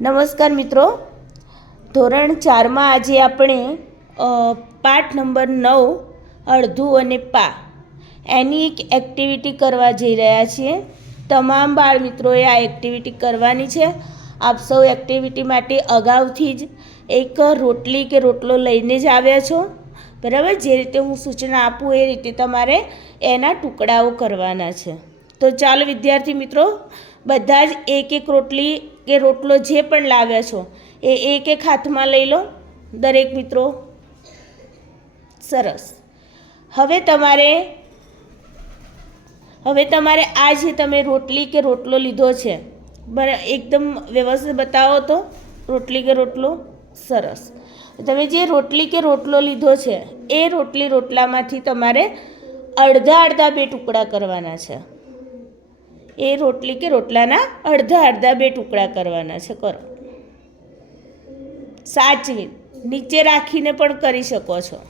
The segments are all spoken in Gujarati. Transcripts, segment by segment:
નમસ્કાર મિત્રો. ધોરણ ચારમાં આજે આપણે પાઠ નંબર નવ, અડધું અને પા, એની એક એક્ટિવિટી કરવા જઈ રહ્યા છીએ. તમામ બાળ મિત્રોએ આ એક્ટિવિટી કરવાની છે. આપ સૌ એક્ટિવિટી માટે અગાઉથી જ એક રોટલી કે રોટલો લઈને જ આવ્યા છો. બરાબર? જે રીતે હું સૂચના આપું એ રીતે તમારે એના ટુકડાઓ કરવાના છે. તો ચાલો વિદ્યાર્થી મિત્રો, બધા જ એક એક રોટલી કે રોટલો જે પણ લાવ્યા છો, એ એક એક હાથમાં લઈ લો. દરેક મિત્રો, સરસ. હવે તમારે હવે તમારે આ જે તમે રોટલી કે રોટલો લીધો છે એકદમ વ્યવસ્થિત બતાવો તો. રોટલી કે રોટલો, સરસ. તમે જે રોટલી કે રોટલો લીધો છે, એ રોટલી રોટલામાંથી તમારે અડધા અડધા બે ટુકડા કરવાના છે. એ રોટલી કે રોટલાના અડધા અડધા બે ટુકડા કરવાના છે, કરો. સાચવી. નીચે રાખીને પણ કરી શકો છો.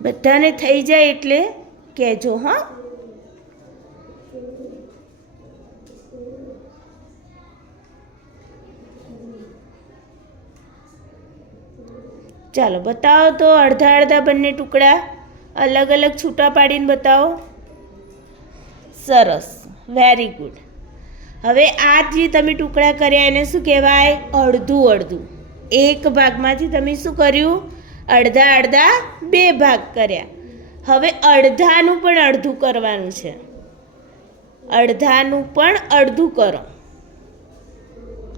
બધાને થઈ જાય એટલે કહેજો, હા? ચાલો, બતાવો તો અડધા અડધા બંને ટુકડા. અલગ અલગ છૂટા પાડીને બતાવો. સરસ વેરી ગુડ હવે આ જે તમે ટુકડા કર્યા, એને શું કહેવાય? અડધું અડધું. એક ભાગમાંથી તમે શું કર્યું? અડધા અડધા બે ભાગ કર્યા. હવે અડધાનું પણ અડધું કરવાનું છે. અડધાનું પણ અડધું કરો.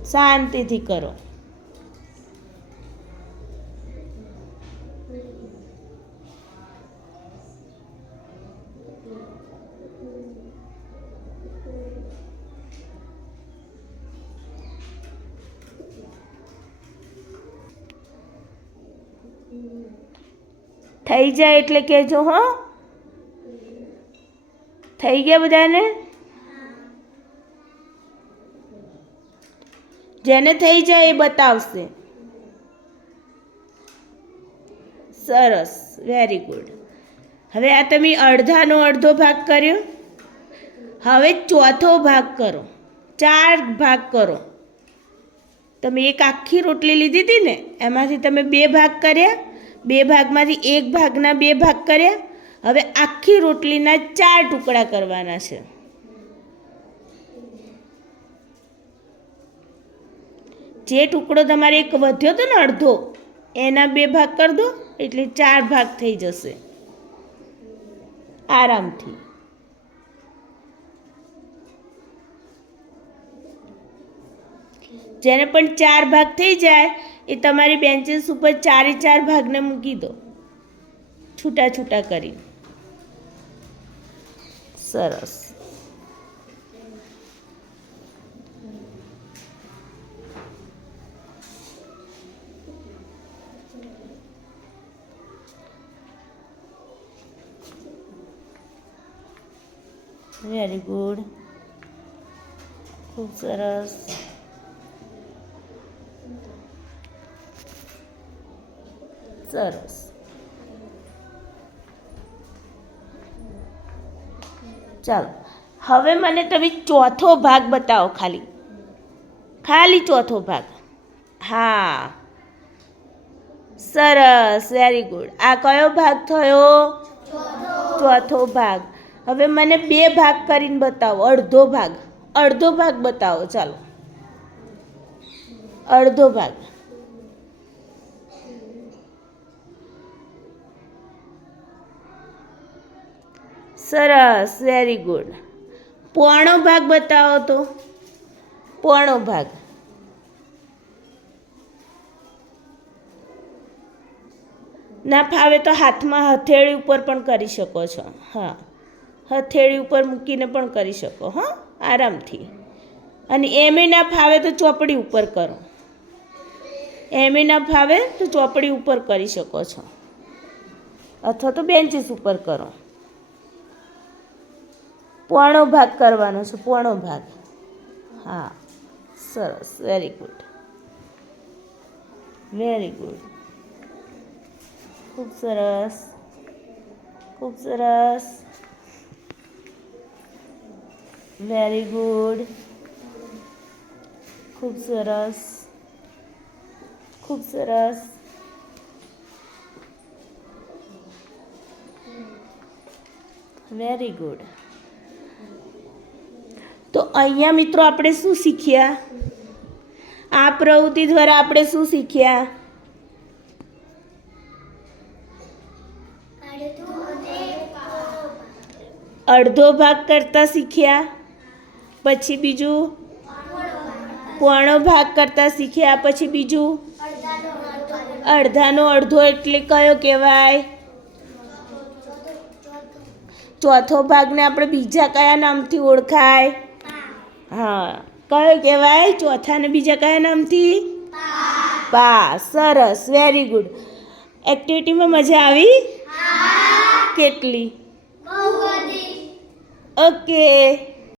શાંતિથી કરો. થઈ જાય એટલે કહેજો, હો. થઈ ગયા બધાને? જેને થઈ જાય એ બતાવશે. સરસ વેરી ગુડ હવે આ તમે અડધાનો અડધો ભાગ કર્યો. હવે ચોથો ભાગ કરો. ચાર ભાગ કરો. તમે એક આખી રોટલી લીધી હતી ને, એમાંથી તમે બે ભાગ કર્યા. બે ભાગમાંથી એક ભાગના બે ભાગ કર્યા. હવે આખી રોટલીના ચાર ટુકડા કરવાના છે. જે ટુકડો તમારે એક વધ્યો હતો ને અડધો, એના બે ભાગ કરી દો એટલે ચાર ભાગ થઈ જશે. આરામથી. જેને પણ ચાર ભાગ થઈ જાય, એ તમારી બેન્ચીસ ઉપર ચારે ચાર ભાગને મૂકી દો. છૂટા છૂટા કરી સરસ. વેરી ગુડ ખૂબ સરસ. સરસ. ચાલો, હવે મને તમે ચોથો ભાગ બતાવો ખાલી. ખાલી ચોથો ભાગ. હા. સરસ વેરી ગુડ આ કયો ભાગ થયો? ચોથો ભાગ. હવે મને બે ભાગ કરીને બતાવો. અડધો ભાગ. અડધો ભાગ બતાવો, ચાલો. અડધો ભાગ. સરસ વેરી ગુડ પોણો ભાગ બતાવો તો. પોણો ભાગ. ના, ફાવે તો હાથમાં હથેળી ઉપર પણ કરી શકો છો. હા, હથેળી ઉપર મૂકીને પણ કરી શકો, હા, આરામથી. અને એમે ના ફાવે તો ચોપડી ઉપર કરો. એમે ના ફાવે તો ચોપડી ઉપર કરી શકો છો. અથવા તો બેન્ચીસ ઉપર કરો. પોણો ભાગ કરવાનો છે પોણો ભાગ. હા, સરસ વેરી ગુડ વેરી ગુડ ખૂબ સરસ. ખૂબ સરસ. વેરી ગુડ ખૂબ સરસ. ખૂબ સરસ. વેરી ગુડ અહીંયા મિત્રો આપણે શું શીખ્યા? આ પ્રવૃત્તિ દ્વારા આપણે શું શીખ્યા? અડધો ભાગ કરતા શીખ્યા. પછી બીજું? પોણો ભાગ કરતા શીખ્યા. પછી બીજું? અડધાનો અડધો એટલે કયો કહેવાય? ચોથો ભાગને આપણે બીજા કયા નામથી ઓળખાય? હા. કયો કહેવાય? ચોથાને બીજા કયા નામથી? પા. સરસ. વેરી ગુડ એક્ટિવિટીમાં મજા આવી? કેટલી? ઓકે